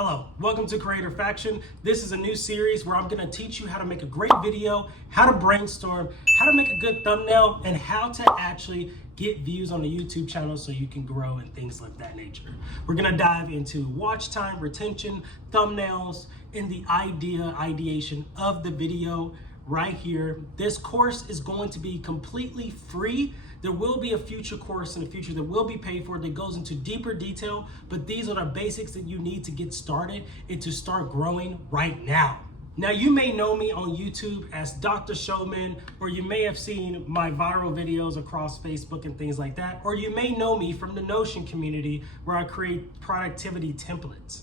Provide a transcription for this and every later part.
Hello, welcome to Creator Faction. This is a new series where I'm gonna teach you how to make a great video, how to brainstorm, how to make a good thumbnail, and how to actually get views on the YouTube channel so you can grow and things like that nature. We're gonna dive into watch time, retention, thumbnails, and the ideation of the video right here. This course is going to be completely free. There will be a future course in the future that will be paid for that goes into deeper detail, but these are the basics that you need to get started and to start growing right now. Now, you may know me on YouTube as Dr. Showman, or you may have seen my viral videos across Facebook and things like that, or you may know me from the Notion community where I create productivity templates.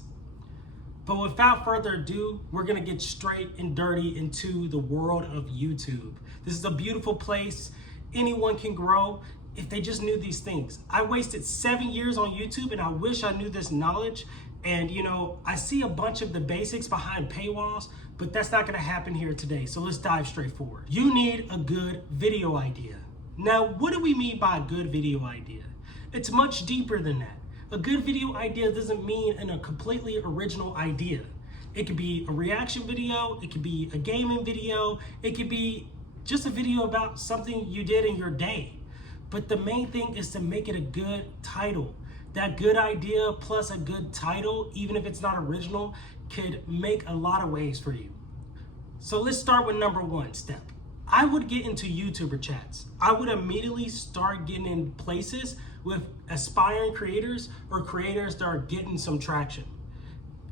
But without further ado, we're gonna get straight and dirty into the world of YouTube. This is a beautiful place. Anyone can grow if they just knew these things. I wasted 7 years on YouTube and I wish I knew this knowledge. And I see a bunch of the basics behind paywalls, but that's not gonna happen here today. So let's dive straight forward. You need a good video idea. Now, what do we mean by a good video idea? It's much deeper than that. A good video idea doesn't mean a completely original idea. It could be a reaction video, it could be a gaming video, it could be just a video about something you did in your day. But the main thing is to make it a good title. That good idea plus a good title, even if it's not original, could make a lot of waves for you. So let's start with number one step. I would get into YouTuber chats. I would immediately start getting in places with aspiring creators or creators that are getting some traction.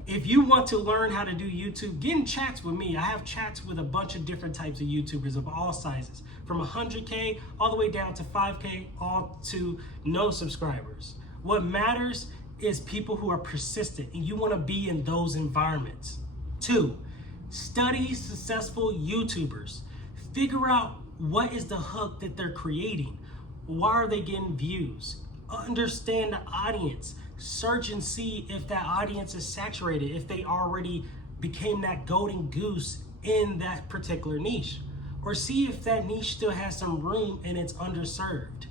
If you want to learn how to do YouTube, get in chats with me. I have chats with a bunch of different types of YouTubers of all sizes, from 100K all the way down to 5K, all to no subscribers. What matters is people who are persistent, and you want to be in those environments. 2, study successful YouTubers. Figure out what is the hook that they're creating. Why are they getting views? Understand the audience. Search and see if that audience is saturated, if they already became that golden goose in that particular niche, or see if that niche still has some room and it's underserved.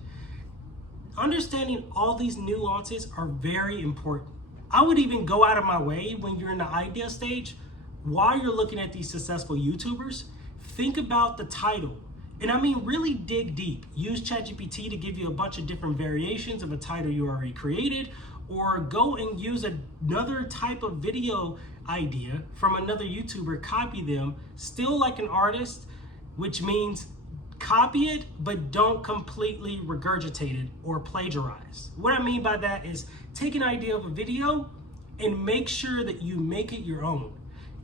Understanding all these nuances are very important. I would even go out of my way when you're in the idea stage, while you're looking at these successful YouTubers, think about the title. And I mean, really dig deep. Use ChatGPT to give you a bunch of different variations of a title you already created, or go and use another type of video idea from another YouTuber, copy them, still like an artist, which means copy it, but don't completely regurgitate it or plagiarize. What I mean by that is take an idea of a video and make sure that you make it your own.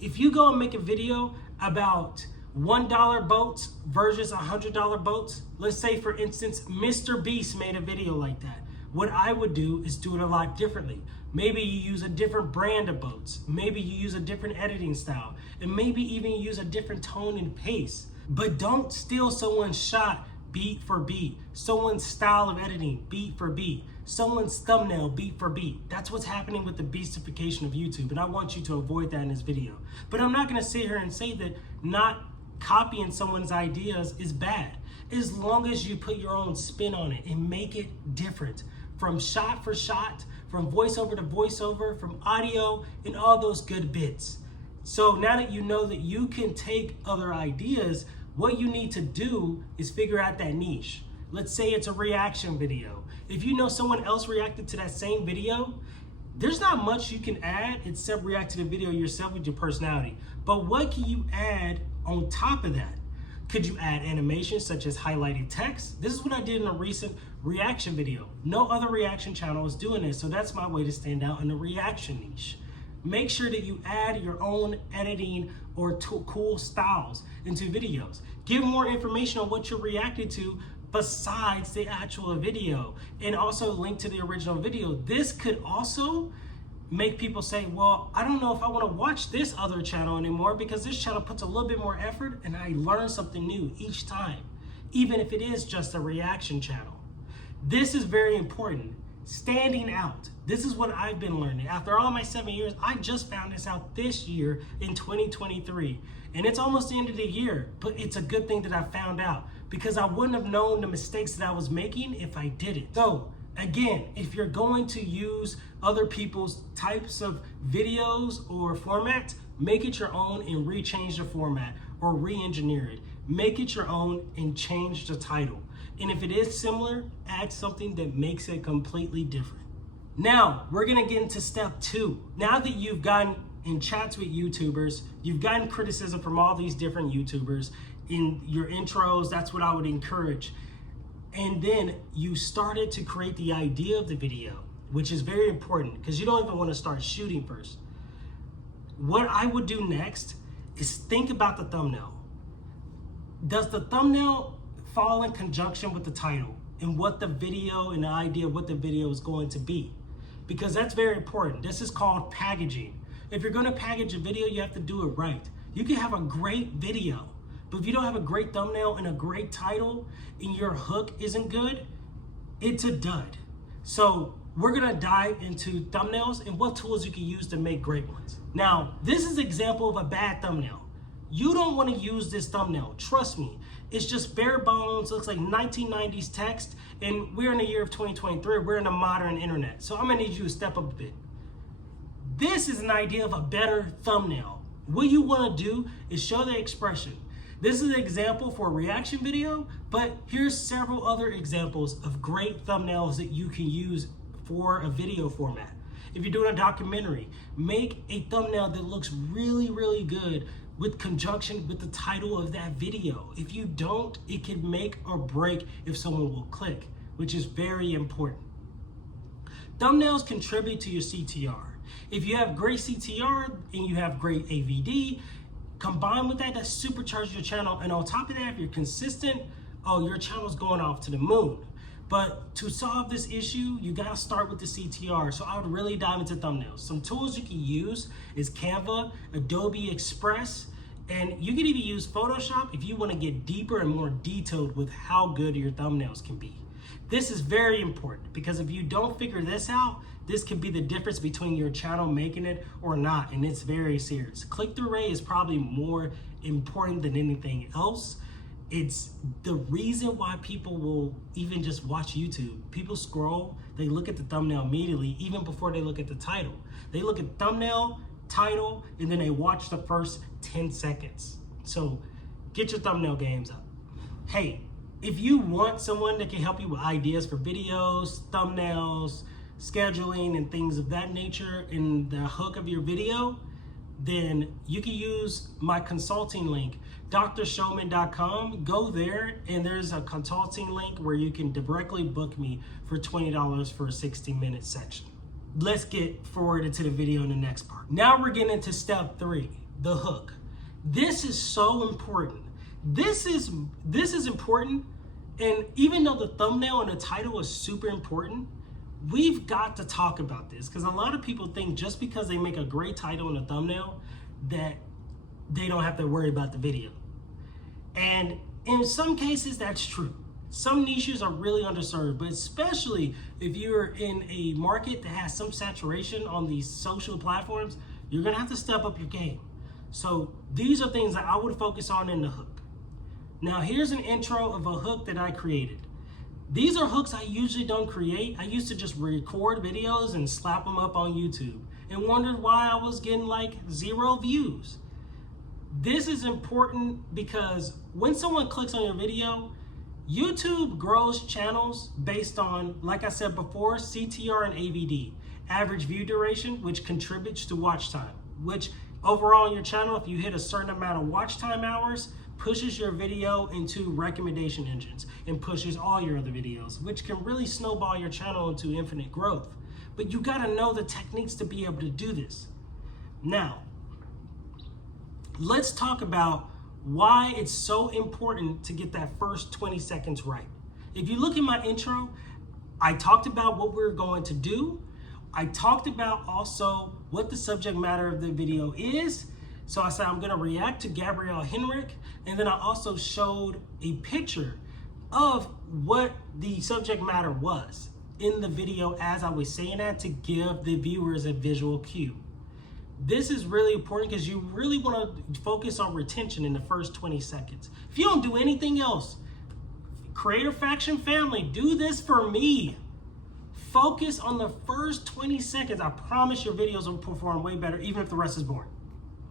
If you go and make a video about $1 boats versus $100 boats, let's say for instance, Mr. Beast made a video like that. What I would do is do it a lot differently. Maybe you use a different brand of boats. Maybe you use a different editing style, and maybe even use a different tone and pace. But don't steal someone's shot beat for beat, someone's style of editing beat for beat, someone's thumbnail beat for beat. That's what's happening with the beastification of YouTube, and I want you to avoid that in this video. But I'm not gonna sit here and say that not copying someone's ideas is bad, as long as you put your own spin on it and make it different, from shot for shot, from voiceover to voiceover, from audio, and all those good bits. So now that you know that you can take other ideas, what you need to do is figure out that niche. Let's say it's a reaction video. If you know someone else reacted to that same video, there's not much you can add except react to the video yourself with your personality. But what can you add on top of that? Could you add animations such as highlighting text? This is what I did in a recent reaction video. No other reaction channel is doing this, so that's my way to stand out in the reaction niche. Make sure that you add your own editing or cool styles into videos. Give more information on what you're reacting to besides the actual video, and also link to the original video. This could also make people say, well, I don't know if I want to watch this other channel anymore because this channel puts a little bit more effort and I learn something new each time, even if it is just a reaction channel. This is very important. Standing out. This is what I've been learning. After all my 7 years, I just found this out this year in 2023. And it's almost the end of the year, but it's a good thing that I found out because I wouldn't have known the mistakes that I was making if I didn't. So Again, if you're going to use other people's types of videos or formats, make it your own and rechange the format or re-engineer it. Make it your own and change the title. And if it is similar, add something that makes it completely different. Now, we're gonna get into step 2. Now that you've gotten in chats with YouTubers, you've gotten criticism from all these different YouTubers in your intros, that's what I would encourage. And then you started to create the idea of the video, which is very important because you don't even want to start shooting first. What I would do next is think about the thumbnail. Does the thumbnail fall in conjunction with the title and what the video and the idea of what the video is going to be? Because that's very important. This is called packaging. If you're going to package a video, you have to do it right. You can have a great video, but if you don't have a great thumbnail and a great title and your hook isn't good, it's a dud. So we're gonna dive into thumbnails and what tools you can use to make great ones. Now, this is an example of a bad thumbnail. You don't wanna use this thumbnail, trust me. It's just bare bones, looks like 1990s text, and we're in the year of 2023, we're in a modern internet. So I'm gonna need you to step up a bit. This is an idea of a better thumbnail. What you wanna do is show the expression. This is an example for a reaction video, but here's several other examples of great thumbnails that you can use for a video format. If you're doing a documentary, make a thumbnail that looks really, really good with conjunction with the title of that video. If you don't, it can make or break if someone will click, which is very important. Thumbnails contribute to your CTR. If you have great CTR and you have great AVD, combined with that, that supercharges your channel. And on top of that, if you're consistent, oh, your channel's going off to the moon. But to solve this issue, you gotta start with the CTR. So I would really dive into thumbnails. Some tools you can use is Canva, Adobe Express, and you can even use Photoshop if you wanna get deeper and more detailed with how good your thumbnails can be. This is very important because if you don't figure this out, this could be the difference between your channel making it or not, and it's very serious. Click-through rate is probably more important than anything else. It's the reason why people will even just watch YouTube. People scroll, they look at the thumbnail immediately, even before they look at the title. They look at thumbnail, title, and then they watch the first 10 seconds. So get your thumbnail games up. Hey, if you want someone that can help you with ideas for videos, thumbnails, scheduling, and things of that nature in the hook of your video, then you can use my consulting link, drshowman.com. Go there, and there's a consulting link where you can directly book me for $20 for a 60-minute section. Let's get forward into the video in the next part. Now we're getting into step 3, the hook. This is so important. This is important, and even though the thumbnail and the title is super important, we've got to talk about this because a lot of people think just because they make a great title and a thumbnail that they don't have to worry about the video. And in some cases, that's true. Some niches are really underserved, but especially if you're in a market that has some saturation on these social platforms, you're gonna have to step up your game. So these are things that I would focus on in the hook. Now here's an intro of a hook that I created. These are hooks I usually don't create. I used to just record videos and slap them up on YouTube and wondered why I was getting like 0 views. This is important because when someone clicks on your video, YouTube grows channels based on, like I said before, CTR and AVD, average view duration, which contributes to watch time, which overall on your channel, if you hit a certain amount of watch time hours, pushes your video into recommendation engines and pushes all your other videos, which can really snowball your channel into infinite growth. But you gotta know the techniques to be able to do this. Now, let's talk about why it's so important to get that first 20 seconds right. If you look at my intro, I talked about what we're going to do. I talked about also what the subject matter of the video is. So I said I'm gonna react to Gabrielle Henrik, and then I also showed a picture of what the subject matter was in the video as I was saying that to give the viewers a visual cue. This is really important because you really wanna focus on retention in the first 20 seconds. If you don't do anything else, Creator Faction family, do this for me. Focus on the first 20 seconds. I promise your videos will perform way better, even if the rest is boring,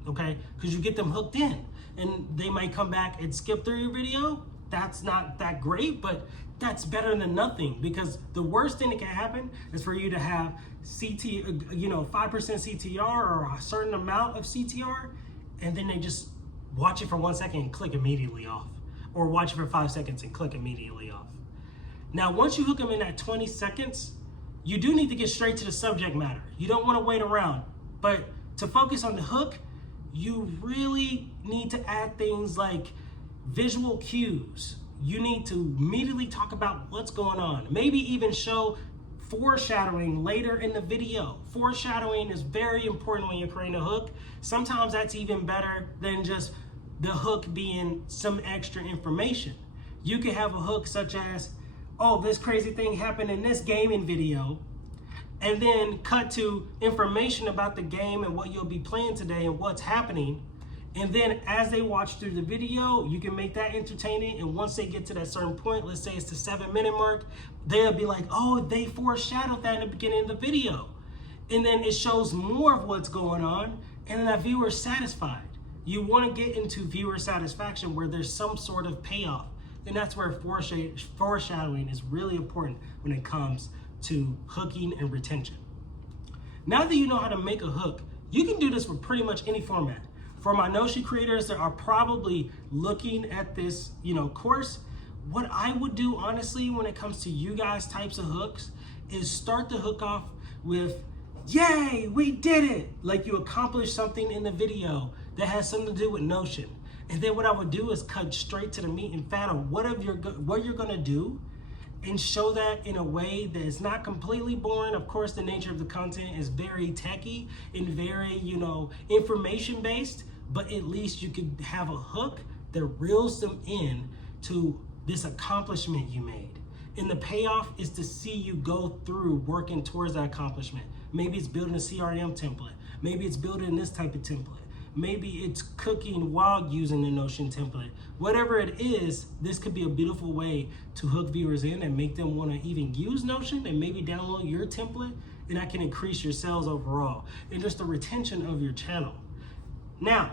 okay? Because you get them hooked in, and they might come back and skip through your video. That's not that great, but that's better than nothing, because the worst thing that can happen is for you to have 5% CTR or a certain amount of CTR, and then they just watch it for 1 second and click immediately off, or watch it for 5 seconds and click immediately off. Now, once you hook them in at 20 seconds, you do need to get straight to the subject matter. You don't want to wait around, but to focus on the hook, you really need to add things like visual cues. You need to immediately talk about what's going on. Maybe even show foreshadowing later in the video. Foreshadowing is very important when you're creating a hook. Sometimes that's even better than just the hook being some extra information. You could have a hook such as, oh, this crazy thing happened in this gaming video, and then cut to information about the game and what you'll be playing today and what's happening. And then as they watch through the video, you can make that entertaining. And once they get to that certain point, let's say it's the 7-minute mark, they'll be like, oh, they foreshadowed that in the beginning of the video. And then it shows more of what's going on, and then that viewer is satisfied. You want to get into viewer satisfaction where there's some sort of payoff. And that's where foreshadowing is really important when it comes to hooking and retention. Now that you know how to make a hook, you can do this with pretty much any format. For my Notion creators that are probably looking at this, course, what I would do honestly when it comes to you guys types of hooks is start the hook off with, yay, we did it! Like you accomplished something in the video that has something to do with Notion. And then what I would do is cut straight to the meat and fat of what you're gonna do, and show that in a way that is not completely boring. Of course, the nature of the content is very techy and very, information based, but at least you could have a hook that reels them in to this accomplishment you made. And the payoff is to see you go through working towards that accomplishment. Maybe it's building a CRM template. Maybe it's building this type of template. Maybe it's cooking while using the Notion template. Whatever it is, this could be a beautiful way to hook viewers in and make them want to even use Notion and maybe download your template, and that can increase your sales overall and just the retention of your channel. Now,